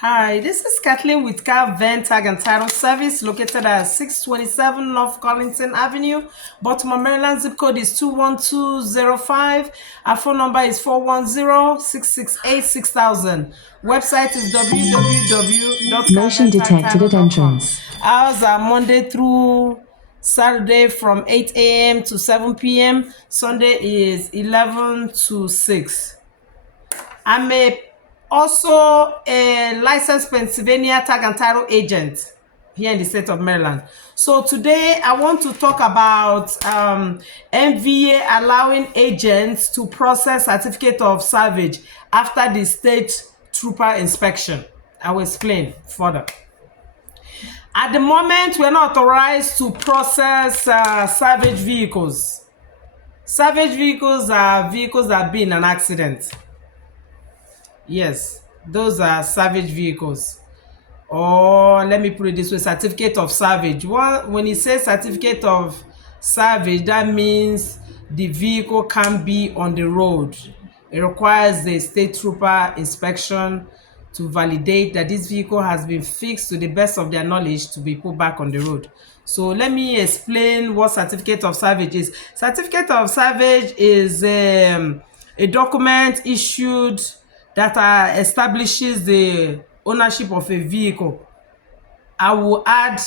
Hi, this is Kathleen with Kal-Ven Tag and Title Service located at 627 North Collington Avenue, Baltimore, Maryland. Zip code is 21205. Our phone number is 410-668-6000. Website is Motion detected at www.kalventagtitle.com. entrance. Hours are Monday through Saturday from 8 a.m. to 7 p.m. Sunday is 11 to 6. I'm also a licensed Pennsylvania tag and title agent here in the state of Maryland. So today I want to talk about MVA allowing agents to process certificate of salvage after the state trooper inspection. I will explain further. At the moment, we're not authorized to process salvage vehicles. Salvage vehicles are vehicles that have been in an accident. Yes, those are salvage vehicles. Or let me put it this way, certificate of salvage. When it says certificate of salvage, that means the vehicle can be on the road. It requires the state trooper inspection to validate that this vehicle has been fixed to the best of their knowledge to be put back on the road. So let me explain what certificate of salvage is. Certificate of salvage is a document issued that establishes the ownership of a vehicle. I will add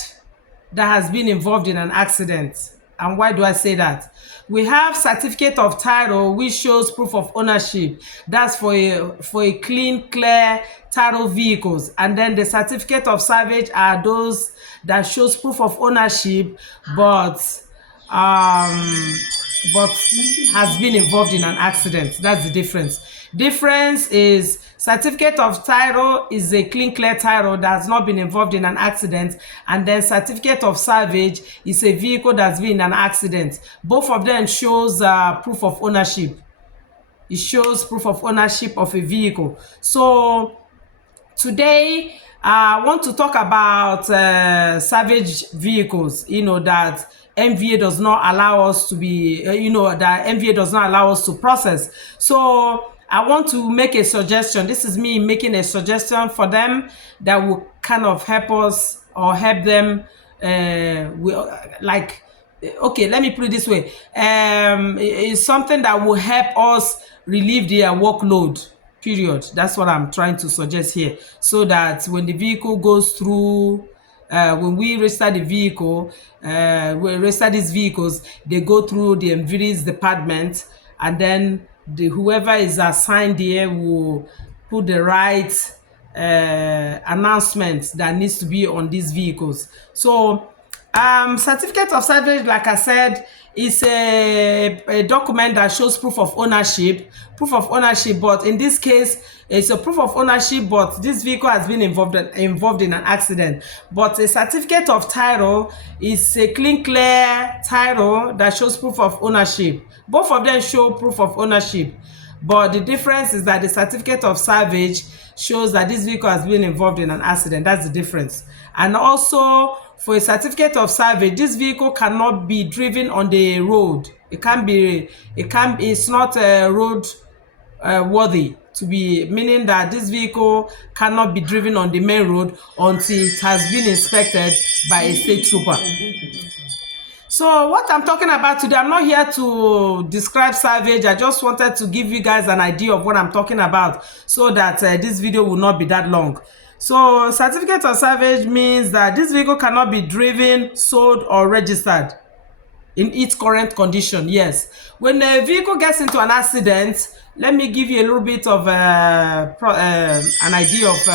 that has been involved in an accident. And why do I say that? We have certificate of title which shows proof of ownership. That's for a clean, clear title vehicles. And then the certificate of salvage are those that shows proof of ownership, but has been involved in an accident. That's the difference. Difference is certificate of title is a clean, clear title that has not been involved in an accident, and then certificate of salvage is a vehicle that's been in an accident. Both of them shows proof of ownership. It shows proof of ownership of a vehicle. So today I want to talk about salvage vehicles, that MVA does not allow us to be, that MVA does not allow us to process. So I want to make a suggestion. This is me making a suggestion for them that will kind of help us or help them okay, let me put it this way. It's something that will help us relieve their workload, period. That's what I'm trying to suggest here. So that when the vehicle goes through, when we register the vehicle, we register these vehicles, they go through the MVA's department, and then whoever is assigned here will put the right announcement that needs to be on these vehicles. So certificate of salvage, like I said, is a document that shows proof of ownership. But in this case, it's a proof of ownership, but this vehicle has been involved in an accident. But a certificate of title is a clean, clear title that shows proof of ownership. Both of them show proof of ownership, but the difference is that the certificate of salvage shows that this vehicle has been involved in an accident. That's the difference. And also, for a certificate of salvage, this vehicle cannot be driven on the road. It's not road worthy to be, meaning that this vehicle cannot be driven on the main road until it has been inspected by a state trooper. So what I'm talking about today, I'm not here to describe salvage. I just wanted to give you guys an idea of what I'm talking about so that this video will not be that long. So certificate of salvage means that this vehicle cannot be driven, sold, or registered in its current condition. Yes. When a vehicle gets into an accident, let me give you a little bit of an idea of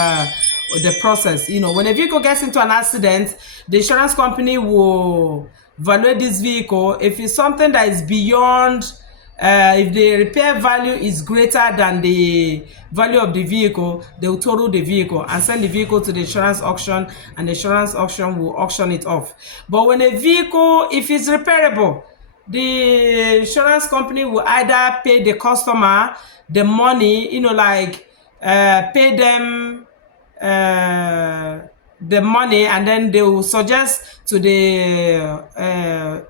the process. When a vehicle gets into an accident, the insurance company will evaluate this vehicle. If it's something that is beyond, if the repair value is greater than the value of the vehicle, they will total the vehicle and send the vehicle to the insurance auction, and the insurance auction will auction it off. But when a vehicle, if it's repairable, the insurance company will either pay the customer the money, pay them the money, and then they will suggest to the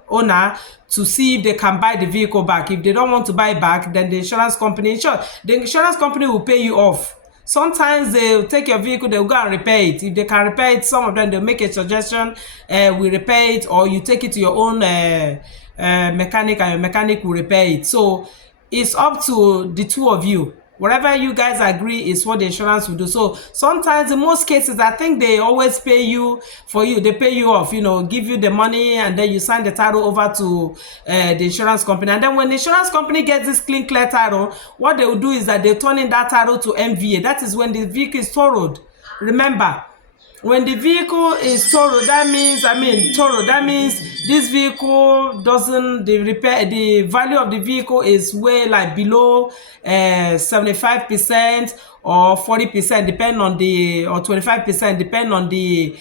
owner to see if they can buy the vehicle back. If they don't want to buy it back, then the insurance company will pay you off. Sometimes they'll take your vehicle, they'll go and repair it. If they can repair it, some of them they'll make a suggestion, we repair it, or you take it to your own mechanic, and your mechanic will repair it. So it's up to the two of you. Whatever you guys agree is what the insurance will do. So sometimes, in most cases, I think they always pay you they pay you off, give you the money, and then you sign the title over to the insurance company. And then when the insurance company gets this clear title, what they will do is that they turn in that title to MVA. That is when the vehicle is totaled. Remember, when the vehicle is totaled, that means this vehicle doesn't, the value of the vehicle is way like below 75% or 40%, depending on or 25%, depending on the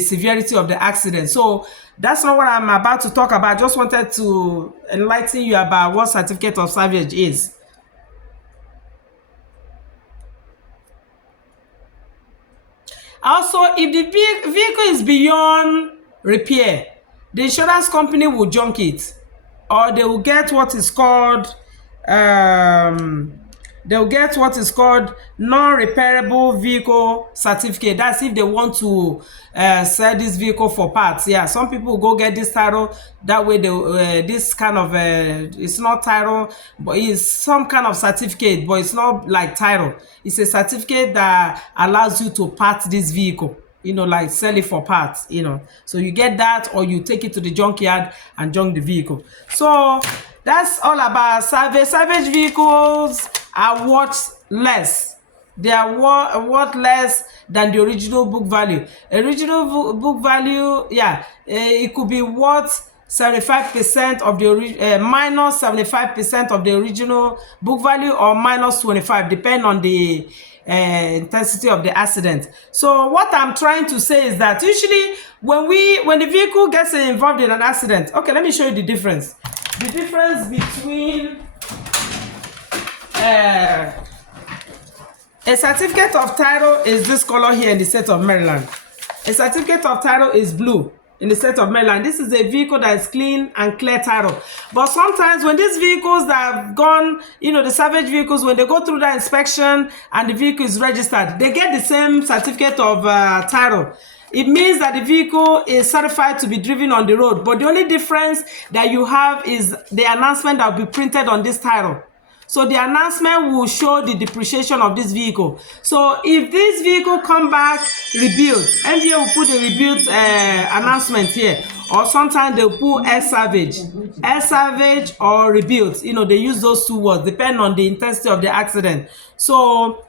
severity of the accident. So that's not what I'm about to talk about. I just wanted to enlighten you about what certificate of salvage is. Also, if the vehicle is beyond repair, the insurance company will junk it, or they will get what is called non-repairable vehicle certificate. That's if they want to sell this vehicle for parts. Yeah, some people go get this title. That way, this kind of it's not title, but it's some kind of certificate, but it's not like title. It's a certificate that allows you to part this vehicle, like sell it for parts, So you get that, or you take it to the junkyard and junk the vehicle. So that's all about salvage. Salvage vehicles are worth less. They are worth less than the original book value. Original book value, it could be worth 75% of the minus 75% of the original book value, or minus 25, depending on the intensity of the accident. So what I'm trying to say is that usually when the vehicle gets involved in an accident, okay, let me show you the difference. The difference between a certificate of title is this color here in the state of Maryland. A certificate of title is blue in the state of Maryland. This is a vehicle that is clean and clear title. But sometimes when these vehicles that have gone, the salvage vehicles, when they go through that inspection and the vehicle is registered, they get the same certificate of title. It means that the vehicle is certified to be driven on the road. But the only difference that you have is the announcement that will be printed on this title. So the announcement will show the depreciation of this vehicle. So if this vehicle come back rebuilt, MVA will put a rebuilt announcement here. Or sometimes they'll put air salvage or rebuilt. They use those two words depending on the intensity of the accident. So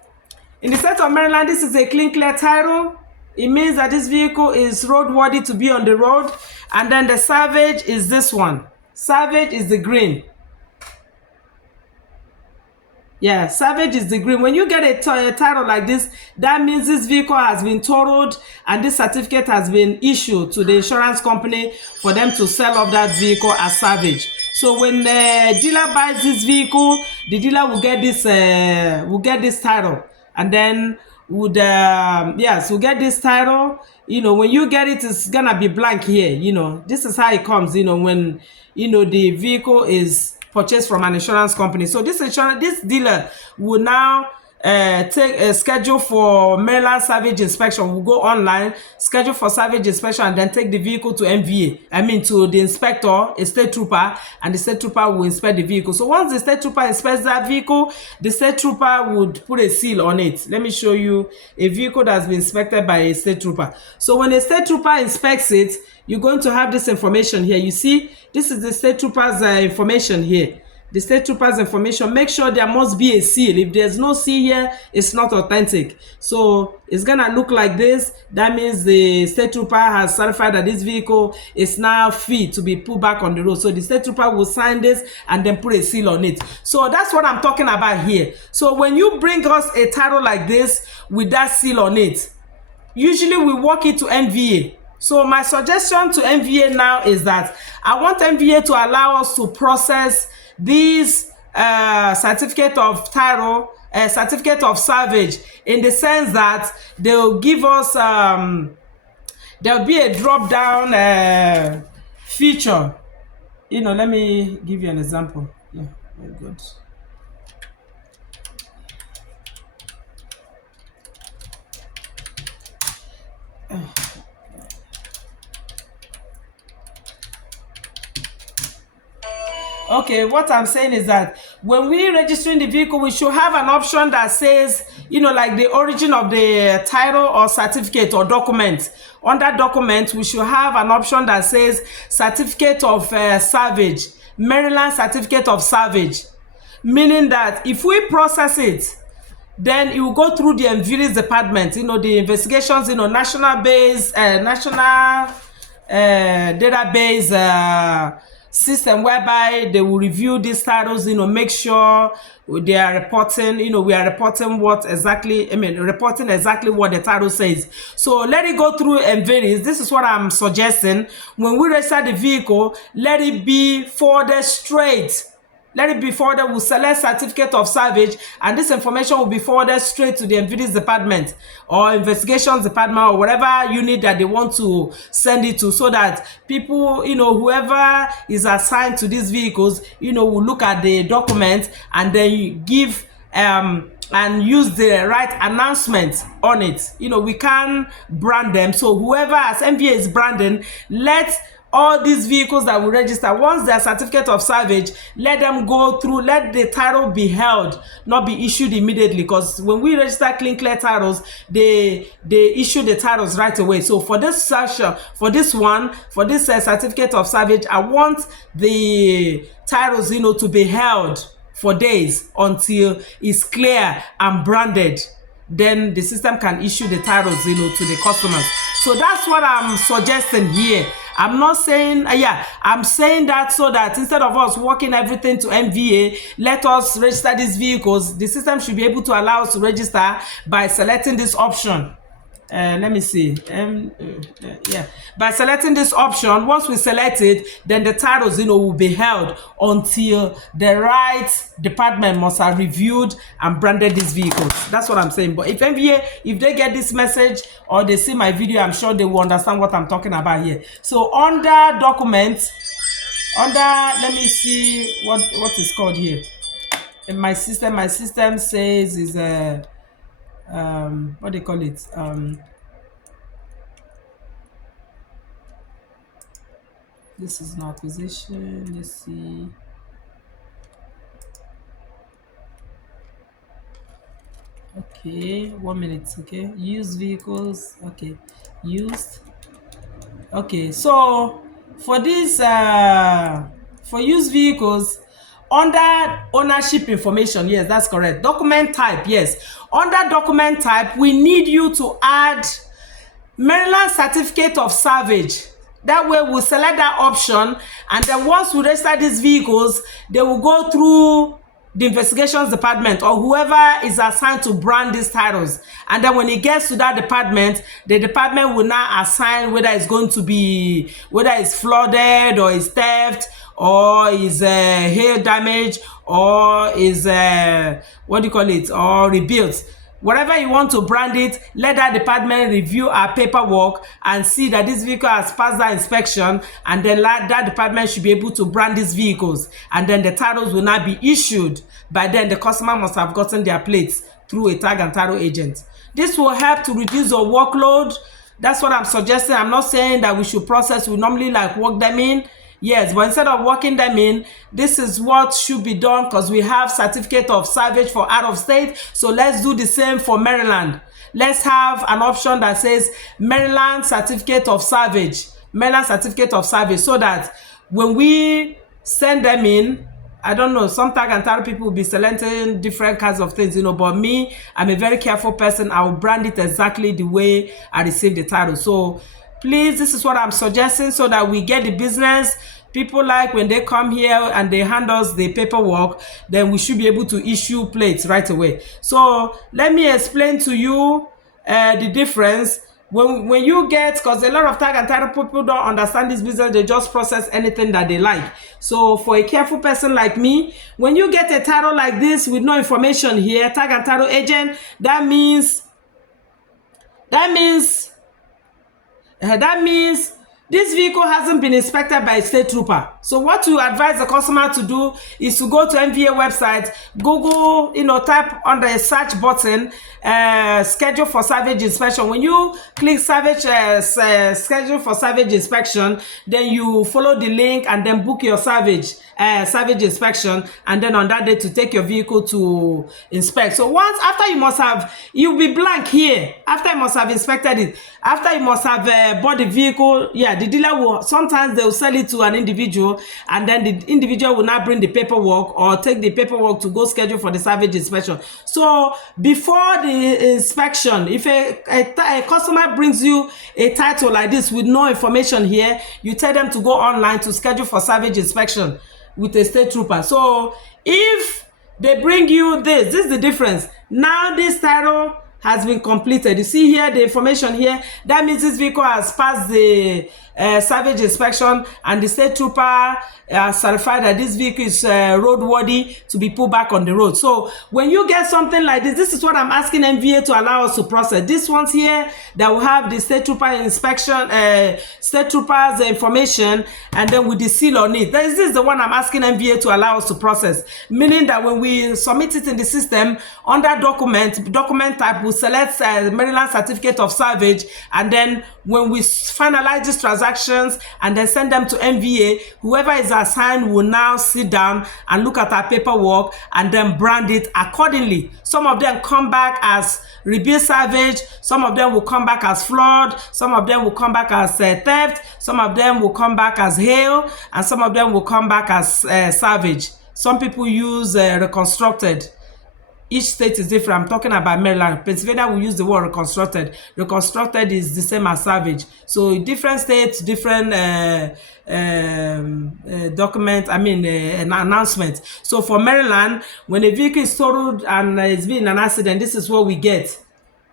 in the state of Maryland, this is a clean, clear title. It means that this vehicle is roadworthy to be on the road. And then the salvage is this one. Salvage is the green. Yeah, salvage is the green. When you get a title like this, that means this vehicle has been totaled and this certificate has been issued to the insurance company for them to sell off that vehicle as salvage. So when the dealer buys this vehicle, the dealer will get this title, and then we'll get this title. When you get it, it's gonna be blank here. This is how it comes. When the vehicle is purchased from an insurance company. So this dealer will now take a schedule for Maryland salvage inspection. We'll go online, schedule for salvage inspection, and then take the vehicle to MVA. To the inspector, a state trooper, and the state trooper will inspect the vehicle. So once the state trooper inspects that vehicle, the state trooper would put a seal on it. Let me show you a vehicle that's been inspected by a state trooper. So when a state trooper inspects it, you're going to have this information here. You see, this is the state trooper's information here. The state trooper's information. Make sure there must be a seal. If there's no seal here, it's not authentic. So it's gonna look like this. That means the state trooper has certified that this vehicle is now fit to be put back on the road. So the state trooper will sign this and then put a seal on it. So that's what I'm talking about here. So when you bring us a title like this with that seal on it, usually we walk it to MVA. So my suggestion to MVA now is that I want MVA to allow us to process these certificate of title, certificate of salvage, in the sense that they'll give us there'll be a drop down feature. Let me give you an example. Yeah, very good. Okay, what I'm saying is that when we registering the vehicle, we should have an option that says, like the origin of the title or certificate or document. On that document, we should have an option that says certificate of salvage, Maryland certificate of salvage, meaning that if we process it, then it will go through the MVA department, the investigations, national base, national database system, whereby they will review these titles, make sure they are reporting, we are reporting reporting exactly what the title says. So let it go through MVA. This is what I'm suggesting. When we register the vehicle, let it be forwarded straight. Let it be forwarded. We'll select certificate of salvage, and this information will be forwarded straight to the MVD's department or investigations department or whatever unit that they want to send it to, so that people, whoever is assigned to these vehicles, will look at the document and then give and use the right announcement on it. We can brand them. So whoever, as MVA is branding, let all these vehicles that we register, once their certificate of salvage, let them go through, let the title be held, not be issued immediately, because when we register clean clear titles, they issue the titles right away. So for this section, for this certificate of salvage, I want the titles, to be held for days until it's clear and branded. Then the system can issue the titles, to the customers. So that's what I'm suggesting here. I'm not saying, I'm saying that so that instead of us working everything to MVA, let us register these vehicles. The system should be able to allow us to register by selecting this option. Let me see. By selecting this option, once we select it, then the titles, will be held until the right department must have reviewed and branded these vehicles. That's what I'm saying. But if MVA, if they get this message or they see my video, I'm sure they will understand what I'm talking about here. So under documents, let me see what is called here. In my system says is what do you call it? This is an acquisition. Let's see. Okay, 1 minute. Okay, used vehicles. Okay, used. Okay, so for this for used vehicles, under ownership information, yes, that's correct. Document type, yes. Under document type, we need you to add Maryland certificate of salvage. That way we'll select that option, and then once we register these vehicles, they will go through the investigations department or whoever is assigned to brand these titles. And then when it gets to that department, the department will now assign whether it's going to be, whether it's flooded or it's theft or is hail damage or is what do you call it, or rebuilt. Whatever you want to brand it, let that department review our paperwork and see that this vehicle has passed that inspection, and then that department should be able to brand these vehicles, and then the titles will not be issued. By then the customer must have gotten their plates through a tag and title agent. This will help to reduce your workload. That's what I'm suggesting. I'm not saying that we should process, we normally work them in. Yes, but instead of working them in, this is what should be done, because we have certificate of salvage for out of state. So let's do the same for Maryland. Let's have an option that says Maryland certificate of salvage. Maryland certificate of salvage, so that when we send them in, I don't know, some tag and title people will be selecting different kinds of things, but me, I'm a very careful person. I will brand it exactly the way I received the title. So please, this is what I'm suggesting, so that we get the business. People like when they come here and they hand us the paperwork, then we should be able to issue plates right away. So let me explain to you the difference. When you get, because a lot of tag and title people don't understand this business, they just process anything that they like. So for a careful person like me, when you get a title like this with no information here, tag and title agent, that means this vehicle hasn't been inspected by a state trooper. So what you advise the customer to do is to go to MVA website, Google, type under a search button, schedule for salvage inspection. When you click salvage, schedule for salvage inspection, then you follow the link and then book your salvage inspection, and then on that day to take your vehicle to inspect. So once after you'll be blank here. After you must have inspected it, after you must have bought the vehicle, the dealer will sometimes they will sell it to an individual, and then the individual will not bring the paperwork or take the paperwork to go schedule for the salvage inspection. So before the inspection, if a customer brings you a title like this with no information here, you tell them to go online to schedule for salvage inspection with a state trooper. So if they bring you this is the difference. Now this title has been completed. You see here the information here. That means this vehicle has passed the salvage inspection, and the state trooper certified that this vehicle is roadworthy to be put back on the road. So when you get something like this is what I'm asking MVA to allow us to process. This one's here that will have the state trooper inspection, state trooper's information, and then with the seal on it. This is the one I'm asking MVA to allow us to process. Meaning that when we submit it in the system under document type, we select Maryland certificate of salvage, and then when we finalize these transactions and then send them to MVA, whoever is assigned will now sit down and look at our paperwork and then brand it accordingly. Some of them come back as rebuild salvage, some of them will come back as flood, some of them will come back as theft, some of them will come back as hail, and some of them will come back as salvage. Some people use reconstructed. Each state is different. I'm talking about Maryland. Pennsylvania will use the word reconstructed. Reconstructed is the same as salvage. So different states, different document, an announcement. So for Maryland, when a vehicle is totaled and it's been an accident, this is what we get.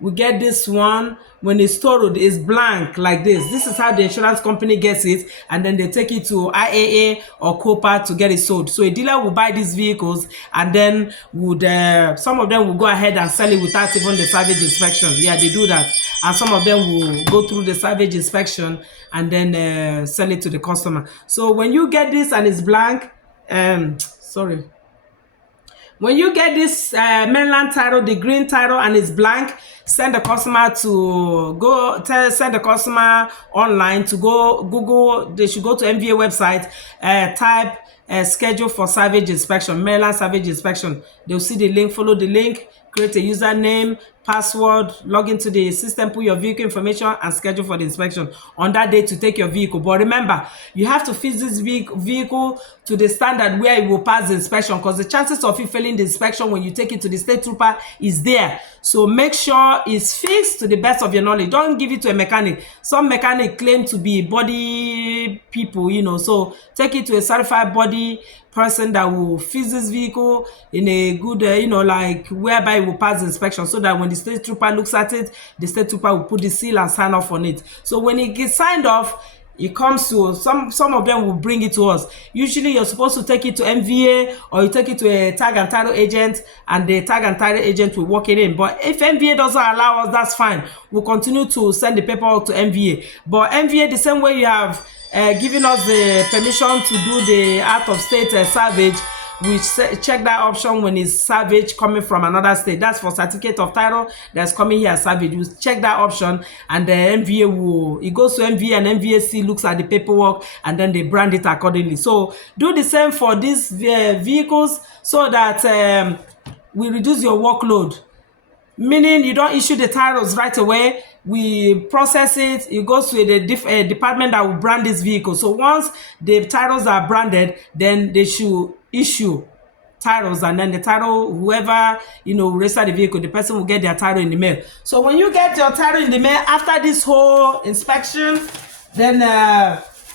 We get this one when it's totaled, it's blank like this. This is how the insurance company gets it, and then they take it to IAA or COPA to get it sold. So a dealer will buy these vehicles, and then would some of them will go ahead and sell it without even the salvage inspection. Yeah, they do that. And some of them will go through the salvage inspection and then sell it to the customer. So when you get this and it's blank, when you get this Maryland title, the green title, and it's blank, send the customer to send the customer online to go Google. They should go to MVA website, type schedule for salvage inspection, Maryland salvage inspection. They'll see the link, follow the link, create a username, password, log into the system, put your vehicle information, and schedule for the inspection on that day to take your vehicle. But remember, you have to fix this vehicle to the standard where it will pass the inspection, because the chances of you failing the inspection when you take it to the state trooper is there. So make sure it's fixed to the best of your knowledge. Don't give it to a mechanic. Some mechanic claim to be body people, so take it to a certified body person that will fix this vehicle in a good, like whereby it will pass the inspection, so that when the state trooper looks at it, the state trooper will put the seal and sign off on it. So when it gets signed off, it comes to some of them will bring it to us. Usually you're supposed to take it to MVA, or you take it to a tag and title agent, and the tag and title agent will work it in. But if MVA doesn't allow us, that's fine. We'll continue to send the paperwork to MVA. But MVA, the same way you have giving us the permission to do the out-of-state salvage, we check that option when it's salvage coming from another state. That's for certificate of title that's coming here as salvage. We check that option, and the MVA it goes to MVA, and MVAC looks at the paperwork, and then they brand it accordingly. So do the same for these vehicles, so that we reduce your workload. Meaning you don't issue the titles right away. We process it. It goes to a department that will brand this vehicle. So once the titles are branded, then they should issue titles, and then the title, whoever register the vehicle, the person will get their title in the mail. So when you get your title in the mail after this whole inspection, then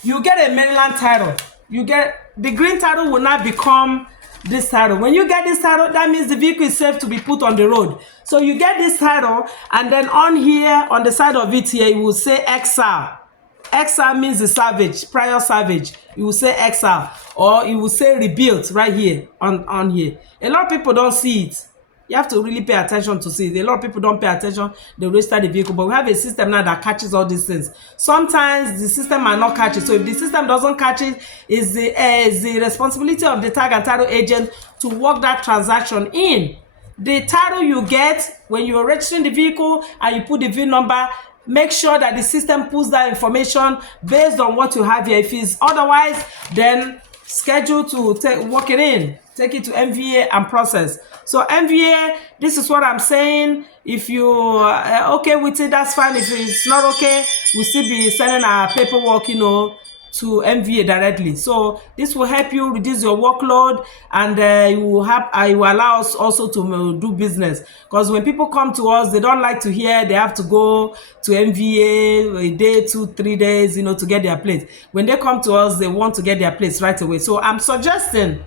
you get a Maryland title. You get the green title will not become this title. When you get this title, that means the vehicle is safe to be put on the road. So you get this title, and then on here, on the side of it here, it will say XR. XR means the salvage, prior salvage. You will say XR, or you will say rebuilt right here on here. A lot of people don't see it. You have to really pay attention to see. A lot of people don't pay attention. They register the vehicle, but we have a system now that catches all these things. Sometimes the system might not catch it. So if the system doesn't catch it, it's the responsibility of the tag and title agent to work that transaction in. The title you get when you're registering the vehicle and you put the VIN number, make sure that the system pulls that information based on what you have here. If it's otherwise, then schedule to work it in, take it to MVA and process. So MVA, this is what I'm saying. If you are okay with it, that's fine. If it's not okay, we'll still be sending our paperwork, you know, to MVA directly. So this will help you reduce your workload, and it will allow us also to do business. Because when people come to us, they don't like to hear they have to go to MVA a day, 2-3 days, you know, to get their plate. When they come to us, they want to get their plates right away. So I'm suggesting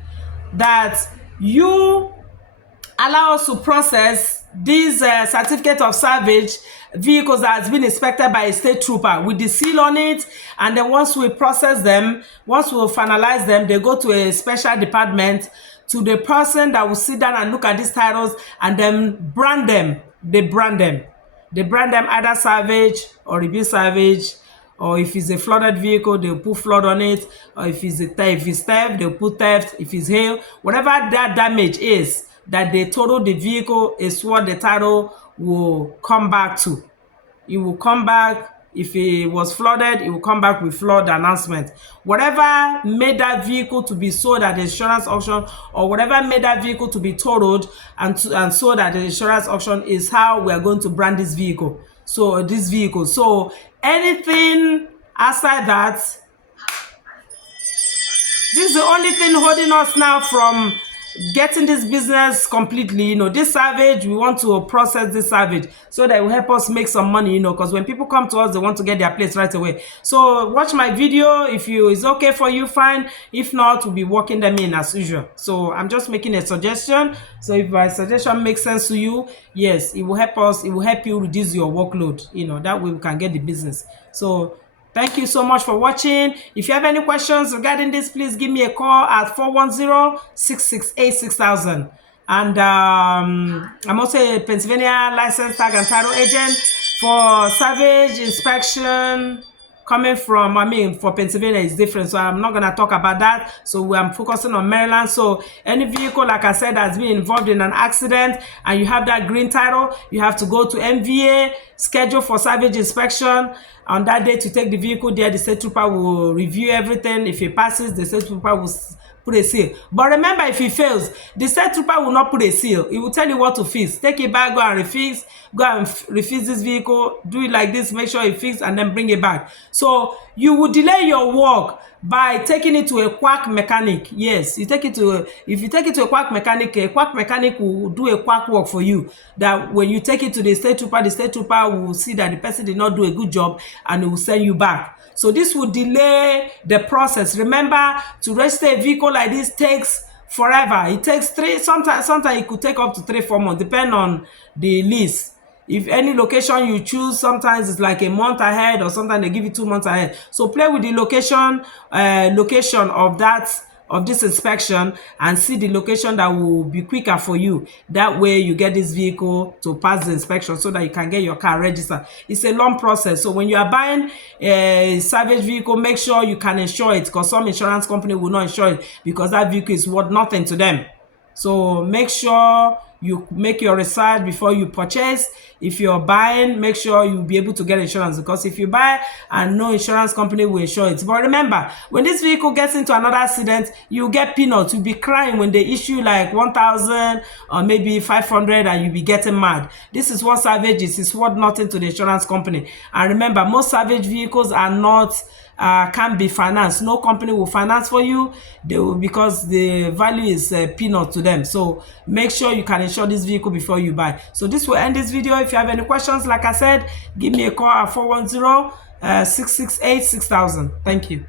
that you allow us to process these certificate of salvage vehicles that has been inspected by a state trooper with the seal on it, and then once we process them, once we finalize them, they go to a special department, to the person that will sit down and look at these titles and then brand them. They brand them either salvage or review salvage, or if it's a flooded vehicle, they'll put flood on it, or if it's theft, they'll put theft. If it's hail, whatever that damage is that they total the vehicle is what the title will come back to. It will come back. If it was flooded, it will come back with flood announcement. Whatever made that vehicle to be sold at the insurance auction, or whatever made that vehicle to be totaled and sold at the insurance auction, is how we are going to brand this vehicle. So this vehicle. So anything outside that, this is the only thing holding us now from getting this business completely. You know, this salvage, we want to process this salvage so that it will help us make some money, you know, because when people come to us, they want to get their place right away. So watch my video. If it's okay for you, fine. If not, we'll be working them in as usual. So I'm just making a suggestion. So if my suggestion makes sense to you, yes, it will help us. It will help you reduce your workload. You know, that way we can get the business. So thank you so much for watching. If you have any questions regarding this, please give me a call at 410-668-6000. And I'm also a Pennsylvania licensed tag and title agent for salvage inspection. Coming from, for Pennsylvania is different, so I'm not going to talk about that. So I'm focusing on Maryland. So any vehicle, like I said, that's been involved in an accident and you have that green title, you have to go to MVA, schedule for salvage inspection. On that day to take the vehicle there, the state trooper will review everything. If it passes, the state trooper will put a seal. But remember, if it fails, the state trooper will not put a seal. He will tell you what to fix. Take it back, go and refix. Go and refix this vehicle. Do it like this. Make sure it fixed and then bring it back. So you will delay your work by taking it to a quack mechanic. Yes, if you take it to a quack mechanic will do a quack work for you. That when you take it to the state trooper will see that the person did not do a good job and it will send you back. So this will delay the process. Remember, to register a vehicle like this takes forever. It takes sometimes it could take up to 3-4 months, depending on the lease. If any location you choose, sometimes it's like a month ahead, or sometimes they give you 2 months ahead. So play with the location of this inspection and see the location that will be quicker for you. That way you get this vehicle to pass the inspection so that you can get your car registered. It's a long process. So when you are buying a salvage vehicle, make sure you can insure it, because some insurance company will not insure it because that vehicle is worth nothing to them. So make sure you make your research before you purchase. If you're buying, make sure you'll be able to get insurance, because if you buy and no insurance company will insure it. But remember, when this vehicle gets into another accident, you get peanuts. You'll be crying when they issue like 1,000 or maybe 500 and you'll be getting mad. This is what salvage is. It's worth nothing to the insurance company. And remember, most salvage vehicles are not can't be financed. No company will finance for you. They will, because the value is peanut to them. So make sure you can insure this vehicle before you buy. So this will end this video. If you have any questions, like I said, give me a call at 410-668-6000. Thank you.